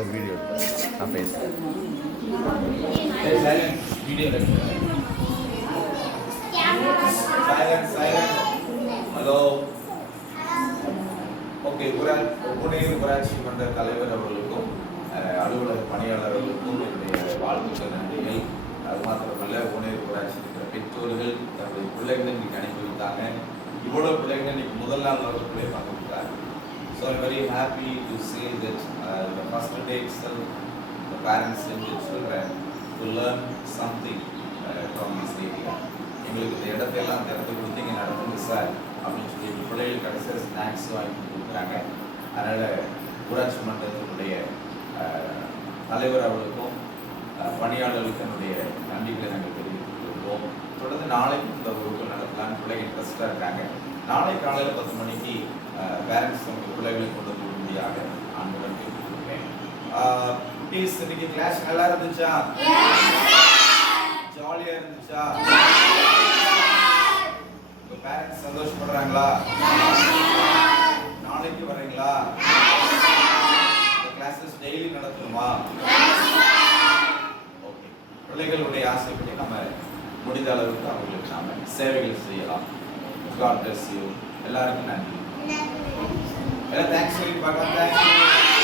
ஒரு வீடியோ நான் பேசுகிறேன். Video hello. ஓகே, ஊராட்சி மன்ற தலைவர் அவர்களுக்கும் அலுவலக பணியாளர்களுக்கும் என்னுடைய வாழ்த்துக்கள், நன்றிகள். அது மாத்திரமல்ல, ஊராட்சி இருக்கிற பெற்றோர்கள் தன்னுடைய பிள்ளைகளை இன்னைக்கு அனுப்பி வைத்தாங்க. இவ்வளவு பிள்ளைங்க இன்னைக்கு முதல் நாள் வகுப்புலேயே பங்கெடுத்தாங்க. So I'm very happy to say that the first day itself, the parents and the children to learn something from this area. எங்களுக்கு இந்த இடத்தையெல்லாம் திறந்து கொடுத்து இங்கே நடத்துங்க சார் அப்படின்னு சொல்லி பிள்ளைகள் கடைசியாக ஸ்நாக்ஸ் வாங்கி கொடுக்குறாங்க. அதனால் ஊராட்சி மன்றத்தினுடைய தலைவர் அவர்களுக்கும் பணியாளர்களுக்கு என்னுடைய நன்றிகளை நாங்கள் தெரிவித்துக் கொள்வோம். தொடர்ந்து நாளைக்கும் இந்த வகுப்பு நடத்தலான்னு பிள்ளைகள் இன்ட்ரெஸ்டாக இருக்காங்க. நாளை காலையில் 10 மணிக்கு பேரண்ட்ஸ் உங்கள் பிள்ளைகளை கொண்டு வந்து முடியாக ஆண்டுடன் கேட்டுக்கொள்கிறேன். குட்டீஸ், இன்னைக்கு கிளாஸ் நல்லா இருந்துச்சா? ஜாலியாக இருந்துச்சா? உங்கள் பேரண்ட்ஸ் சந்தோஷப்படுறாங்களா? நாளைக்கு வரீங்களா? கிளாஸஸ் டெய்லி நடத்தணுமா? ஓகே. பிள்ளைகளுடைய ஆசைப்படி நம்ம முடிந்த அளவுக்கு அவங்களுக்கு நாம சேவைகள் செய்யலாம். God bless you. எல்லாருக்கும் நன்றி. எல்லாம் தேங்க்ஸ் சொல்லி பார்க்கலாம். தேங்க்ஸ்.